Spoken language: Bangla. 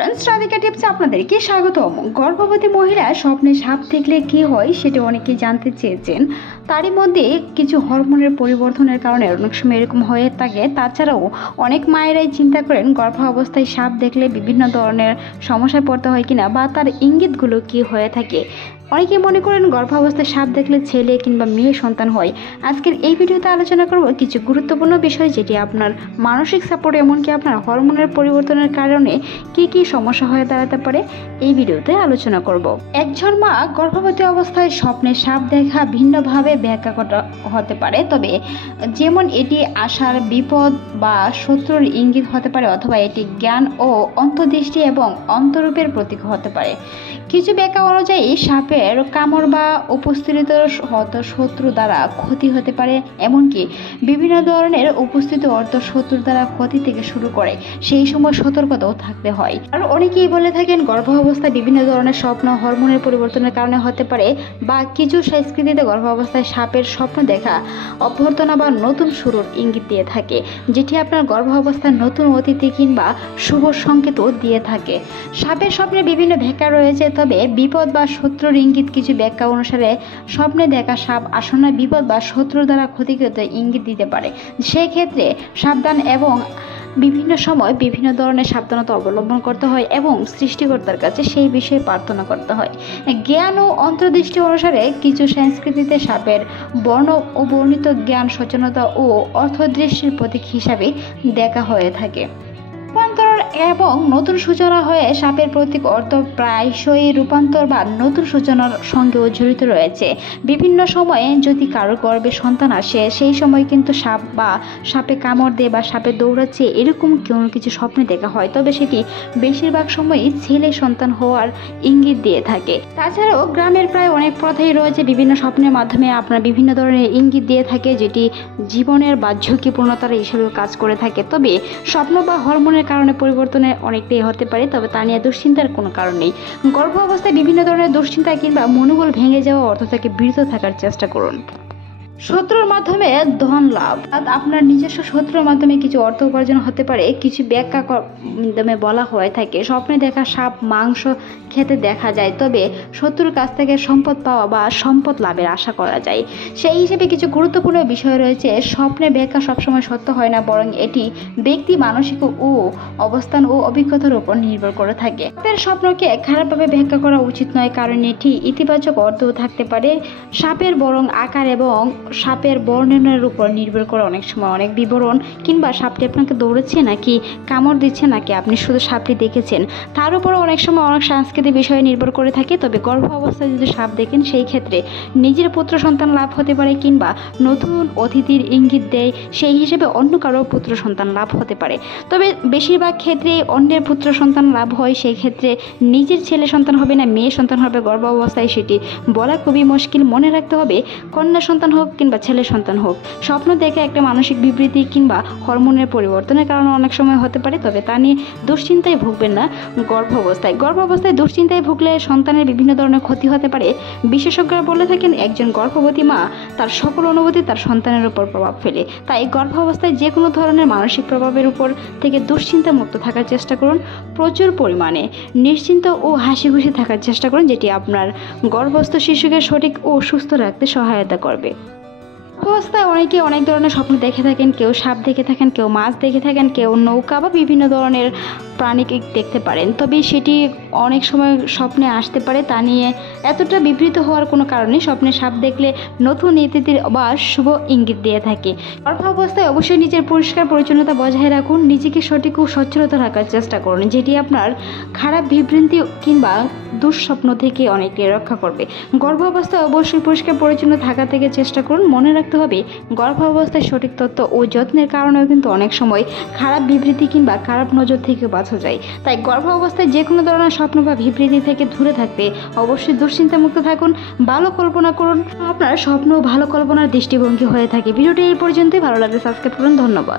ফ্রেন্ডস, রাধিকা টিপসে আপনাদেরকে স্বাগতম। গর্ভবতী মহিলা স্বপ্নে সাপ দেখলে কি হয় সেটা অনেকেই জানতে চেয়েছেন। তারই মধ্যে কিছু হরমোনের পরিবর্তনের কারণে অনেক সময় এরকম হয়ে থাকে। তাছাড়াও অনেক মায়েরাই চিন্তা করেন গর্ভাবস্থায় সাপ দেখলে বিভিন্ন ধরনের সমস্যায় পড়তে হয় কিনা বা তার ইঙ্গিতগুলো কি হয়ে থাকে। অনেকে মনে করেন গর্ভাবস্থায় সাপ দেখলে ছেলে কিংবা মেয়ে সন্তান হয়। আজকের এই ভিডিওতে আলোচনা করব কিছু গুরুত্বপূর্ণ বিষয়, যেটি আপনার মানসিক সাপোর্ট এমনকি আপনার হরমোনের পরিবর্তনের কারণে কি কি সমস্যা হয়ে দাঁড়াতে পারে এই ভিডিওতে আলোচনা করব। একজন মা গর্ভবতী অবস্থায় স্বপ্নে সাপ দেখা ভিন্নভাবে ব্যাখ্যা করা হতে পারে। তবে যেমন এটি আশার, বিপদ বা শত্রুর ইঙ্গিত হতে পারে, অথবা এটি জ্ঞান ও অন্তর্দৃষ্টি এবং অন্তরূপের প্রতীক হতে পারে। কিছু ব্যাখ্যা অনুযায়ী সাপের কামড় বা উপস্থিত শত্রু দ্বারা ক্ষতি হতে পারে, এমনকি বিভিন্ন ধরনের উপস্থিত শত্রু দ্বারা ক্ষতি থেকে শুরু করে সেই সময় সতর্কতাও থাকতে হয়। আর অনেকেই বলে থাকেন গর্ভাবস্থায় বিভিন্ন ধরনের স্বপ্ন হরমোনের পরিবর্তনের কারণে হতে পারে, বা কিছু সংস্কৃতিতে গর্ভাবস্থায় সাপের স্বপ্ন দেখা অভ্যর্থনা বা নতুন শুরুর ইঙ্গিত দিয়ে থাকে, যেটি আপনার গর্ভাবস্থায় নতুন অতিথি কিংবা শুভ সংকেতও দিয়ে থাকে। সাপের স্বপ্নে বিভিন্ন ব্যাখ্যা রয়েছে, তবে বিপদ বা শত্রুর ইঙ্গিত কিছু ব্যাখ্যা অনুসারে স্বপ্নে দেখা সাপ আসন্ন বিপদ বা শত্রু দ্বারা ক্ষতিগ্রস্ত ইঙ্গিত দিতে পারে। সেক্ষেত্রে সাবধান এবং বিভিন্ন সময় বিভিন্ন ধরনের সাবধানতা অবলম্বন করতে হয় এবং সৃষ্টিকর্তার কাছে সেই বিষয়ে প্রার্থনা করতে হয়। জ্ঞান ও অন্তর্দৃষ্টি অনুসারে কিছু সংস্কৃতিতে সাপের বর্ণ ও বর্ণিত জ্ঞান, সচেতনতা ও অর্থদৃষ্টির প্রতীক হিসাবে দেখা হয়ে থাকে। রূপান্তর এবং নতুন সূচনা হয়ে সাপের প্রতীক অর্থ প্রায়শই রূপান্তর বা নতুন সূচনার সঙ্গেও জড়িত রয়েছে। বিভিন্ন সময়ে যদি কারো গর্ভে সন্তান আসে, সেই সময় কিন্তু সাপ বা সাপে কামড় দিয়ে বা সাপে দৌড়াচ্ছে এরকম কোনো কিছু স্বপ্নে দেখা হয়, তবে সেটি বেশিরভাগ সময়ই ছেলে সন্তান হওয়ার ইঙ্গিত দিয়ে থাকে। তাছাড়াও গ্রামের প্রায় অনেক প্রথাই রয়েছে বিভিন্ন স্বপ্নের মাধ্যমে আপনার বিভিন্ন ধরনের ইঙ্গিত দিয়ে থাকে, যেটি জীবনের বা ঝুঁকিপূর্ণতার হিসেবেও কাজ করে থাকে। তবে স্বপ্ন বা হরমোনের কারণে পরিবর্তনে অনেকটাই হতে পারে, তবে তা নিয়ে দুশ্চিন্তার কোনো কারণ নেই। গর্ভ অবস্থায় বিভিন্ন ধরনের দুশ্চিন্তা কিংবা মনোবল ভেঙে যাওয়া অর্থ থেকে বিরত থাকার চেষ্টা করুন। শত্রুর মাধ্যমে ধন লাভ, আপনার নিজস্ব শত্রুর মাধ্যমে কিছু অর্থ উপার্জন হতে পারে। কিছু ব্যাখ্যা মাধ্যমে বলা হয়ে থাকে স্বপ্নে দেখা সাপ মাংস খেতে দেখা যায়, তবে শত্রুর কাছ থেকে সম্পদ পাওয়া বা সম্পদ লাভের আশা করা যায়। সেই হিসেবে কিছু গুরুত্বপূর্ণ বিষয় রয়েছে। স্বপ্নে ব্যাখ্যা সবসময় সত্য হয় না, বরং এটি ব্যক্তি মানসিক ও অবস্থান ও অভিজ্ঞতার উপর নির্ভর করে থাকে। সাপের স্বপ্নকে খারাপভাবে ব্যাখ্যা করা উচিত নয়, কারণ এটি ইতিবাচক অর্থও থাকতে পারে। সাপের বরং আকার এবং সাপের বর্ণনের উপর নির্ভর করে অনেক সময় অনেক বিবরণ, কিংবা সাপটি আপনাকে দৌড়েছে নাকি কামড় দিচ্ছে নাকি আপনি শুধু সাপটি দেখেছেন, তার উপর অনেক সময় অনেক সাংস্কৃতিক বিষয়ে নির্ভর করে থাকে। তবে গর্ভ অবস্থায় যদি সাপ দেখেন, সেই ক্ষেত্রে নিজের পুত্র সন্তান লাভ হতে পারে, কিংবা নতুন অতিথির ইঙ্গিত দেয়, সেই হিসেবে অন্য কারো পুত্র সন্তান লাভ হতে পারে। তবে বেশিরভাগ ক্ষেত্রে অন্যের পুত্র সন্তান লাভ হয়, সেই ক্ষেত্রে নিজের ছেলে সন্তান হবে না মেয়ে সন্তান হবে গর্ভ অবস্থায় সেটি বলা খুবই মুশকিল। মনে রাখতে হবে কন্যা সন্তান হোক কিংবা ছেলে সন্তান হোক, স্বপ্ন দেখে একটা মানসিক বিবৃতি কিংবা হরমোনের পরিবর্তনের কারণে অনেক সময় হতে পারে, তবে তা নিয়ে দুশ্চিন্তায় ভুগবেন না। গর্ভাবস্থায় দুশ্চিন্তায় ভুগলে সন্তানের বিভিন্ন ধরনের ক্ষতি হতে পারে। বিশেষজ্ঞরা বলে থাকেন একজন গর্ভবতী মা তার সকল অনুভূতি তার সন্তানের উপর প্রভাব ফেলে। তাই গর্ভাবস্থায় যে কোনো ধরনের মানসিক প্রভাবের উপর থেকে দুশ্চিন্তা মুক্ত থাকার চেষ্টা করুন। প্রচুর পরিমাণে নিশ্চিন্ত ও হাসি খুশি থাকার চেষ্টা করুন, যেটি আপনার গর্ভস্থ শিশুকে সঠিক ও সুস্থ রাখতে সহায়তা করবে। অবস্থায় অনেকে অনেক ধরনের স্বপ্ন দেখে থাকেন। কেউ সাপ দেখে থাকেন, কেউ মাছ দেখে থাকেন, কেউ নৌকা বা বিভিন্ন ধরনের প্রাণীকে দেখতে পারেন। তবে সেটি অনেক সময় স্বপ্নে আসতে পারে, তা নিয়ে এতটা বিবৃত হওয়ার কোনো কারণ নেই। স্বপ্নে সাপ দেখলে নতুন অতিথির বা শুভ ইঙ্গিত দিয়ে থাকে। গর্ভাবস্থায় অবশ্যই নিজের পরিষ্কার পরিচ্ছন্নতা বজায় রাখুন, নিজেকে সঠিক ও সচ্ছলতা রাখার চেষ্টা করুন, যেটি আপনার খারাপ বিভ্রান্তি কিংবা দুঃস্বপ্ন থেকে অনেকটাই রক্ষা করবে। গর্ভাবস্থায় অবশ্যই পরিষ্কার পরিচ্ছন্ন থাকা থেকে চেষ্টা করুন। মনে রাখতে হবে গর্ভাবস্থায় সঠিক তথ্য ও যত্নের কারণেও কিন্তু অনেক সময় খারাপ বিবৃতি কিংবা খারাপ নজর থেকে বাঁচা যায়। তাই গর্ভাবস্থায় যে কোনো ধরনের স্বপ্ন বা বিবৃতি থেকে দূরে থাকতে অবশ্যই দুশ্চিন্তামুক্ত থাকুন, ভালো কল্পনা করুন। আপনার স্বপ্ন ভালো কল্পনার দৃষ্টিভঙ্গি হয়ে থাকে। ভিডিওটি এই পর্যন্তই। ভালো লাগলে সাবস্ক্রাইব করুন। ধন্যবাদ।